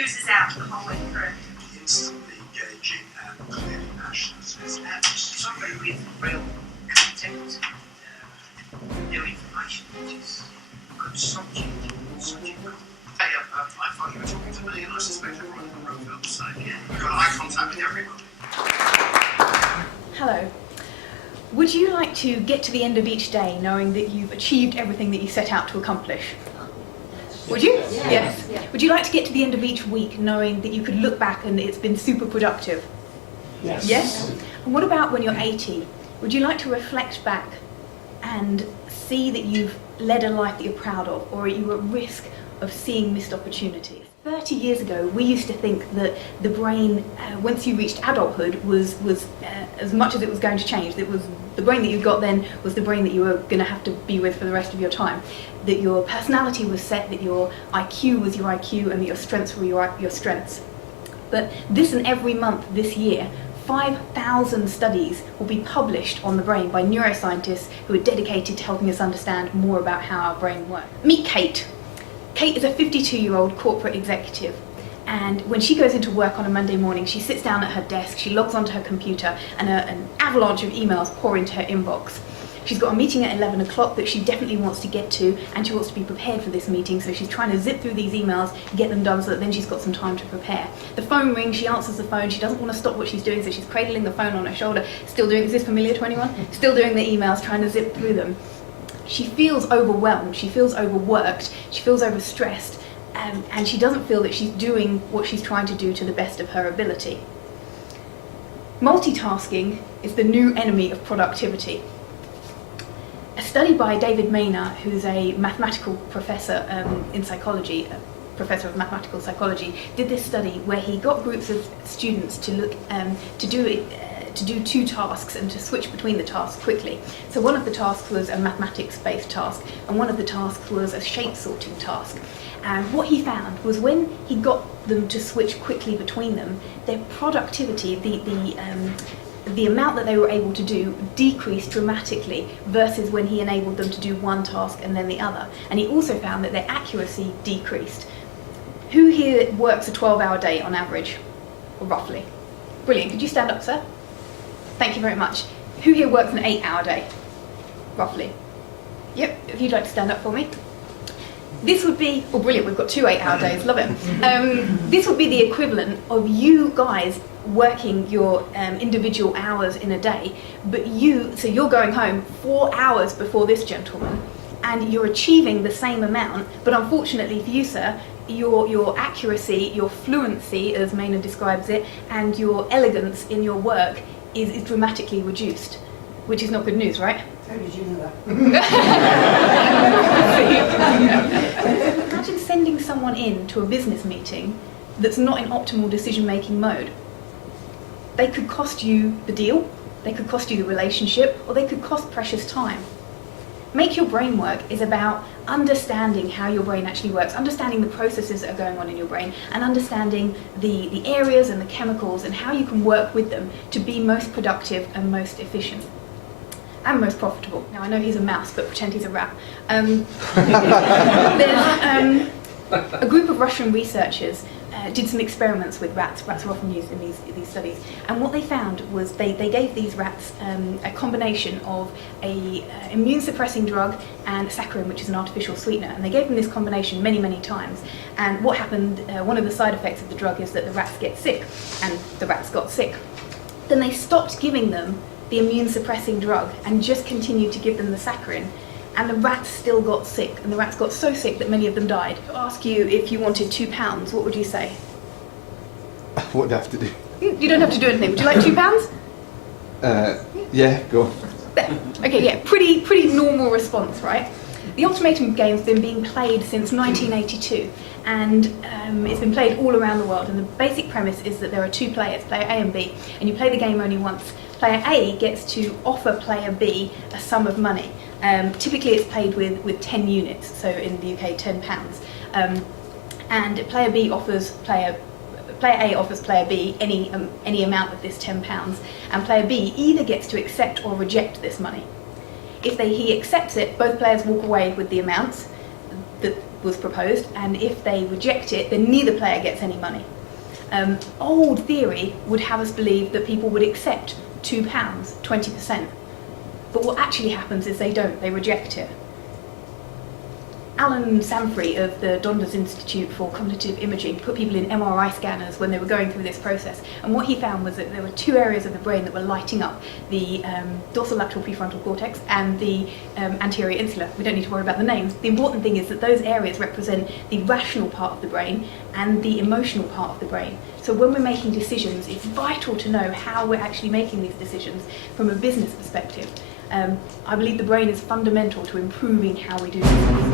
oozes out the whole way through. Instantly engaging and clearly passionate. Somebody with real content, new information, which is good subject. Hey, I thought you were talking to me, and I suspect everyone in the room felt the same. Yeah, we've got eye contact with everyone. Hello. Would you like to get to the end of each day knowing that you've achieved everything that you set out to accomplish? Would you? Yes. Would you like to get to the end of each week knowing that you could look back and it's been super productive? Yes. Yes? And what about when you're 80? Would you like to reflect back and see that you've led a life that you're proud of, or are you at risk of seeing missed opportunities? 30 years ago, we used to think that the brain, once you reached adulthood, was as much as it was going to change. It was the brain that you got then was the brain that you were going to have to be with for the rest of your time. That your personality was set, that your IQ was your IQ, and that your strengths were your strengths. But this and every month this year, 5,000 studies will be published on the brain by neuroscientists who are dedicated to helping us understand more about how our brain works. Meet Kate. Kate is a 52-year-old corporate executive, and when she goes into work on a Monday morning, she sits down at her desk, she logs onto her computer, and an avalanche of emails pour into her inbox. She's got a meeting at 11 o'clock that she definitely wants to get to, and she wants to be prepared for this meeting, so she's trying to zip through these emails, get them done so that then she's got some time to prepare. The phone rings, she answers the phone, she doesn't want to stop what she's doing, so she's cradling the phone on her shoulder, still doing, is this familiar to anyone? Still doing the emails, trying to zip through them. She feels overwhelmed, she feels overworked, she feels overstressed, and she doesn't feel that she's doing what she's trying to do to the best of her ability. Multitasking is the new enemy of productivity. A study by David Maynard, who's a mathematical professor in psychology, a professor of mathematical psychology, did this study where he got groups of students to look to do two tasks and to switch between the tasks quickly. So one of the tasks was a mathematics-based task, and one of the tasks was a shape-sorting task. And what he found was when he got them to switch quickly between them, their productivity, the amount that they were able to do decreased dramatically versus when he enabled them to do one task and then the other. And he also found that their accuracy decreased. Who here works a 12-hour day on average, or roughly? Brilliant. Could you stand up, sir? Thank you very much. Who here works an 8-hour day, roughly? Yep, if you'd like to stand up for me. This would be, oh brilliant, we've got 2 8-hour days, love it. This would be the equivalent of you guys working your individual hours in a day, but so you're going home 4 hours before this gentleman, and you're achieving the same amount, but unfortunately for you, sir, your accuracy, your fluency, as Maynard describes it, and your elegance in your work is dramatically reduced, which is not good news, right? How did you know that? Imagine sending someone in to a business meeting that's not in optimal decision-making mode. They could cost you the deal, they could cost you the relationship, or they could cost precious time. Make Your Brain Work is about understanding how your brain actually works, understanding the processes that are going on in your brain, and understanding the areas and the chemicals and how you can work with them to be most productive and most efficient. And most profitable. Now I know he's a mouse, but pretend he's a rat. There's a group of Russian researchers did some experiments with rats. Rats are often used in these studies. And what they found was they gave these rats a combination of a immune suppressing drug and saccharin, which is an artificial sweetener. And they gave them this combination many, many times. And what happened, one of the side effects of the drug is that the rats get sick, and the rats got sick. Then they stopped giving them the immune suppressing drug and just continued to give them the saccharin, and the rats still got sick, and the rats got so sick that many of them died. To ask you if you wanted £2, what would you say? What do I have to do? You don't have to do anything. Would you like £2? Yeah, go. Okay, yeah, pretty normal response, right? The ultimatum game's been being played since 1982, and it's been played all around the world, and the basic premise is that there are 2 players, player A and B, and you play the game only once. Player A gets to offer player B a sum of money. Typically it's played with 10 units, so in the UK £10. And player B offers player A offers player B any amount of this £10, and player B either gets to accept or reject this money. If he accepts it, both players walk away with the amounts. The was proposed, and if they reject it, then neither player gets any money. Old theory would have us believe that people would accept £2, 20%. But what actually happens is they don't, they reject it. Alan Samfrey of the Dundas Institute for Cognitive Imaging put people in MRI scanners when they were going through this process, and what he found was that there were two areas of the brain that were lighting up, the dorsolateral prefrontal cortex and the anterior insula. We don't need to worry about the names. The important thing is that those areas represent the rational part of the brain and the emotional part of the brain. So when we're making decisions, it's vital to know how we're actually making these decisions from a business perspective. I believe the brain is fundamental to improving how we do business.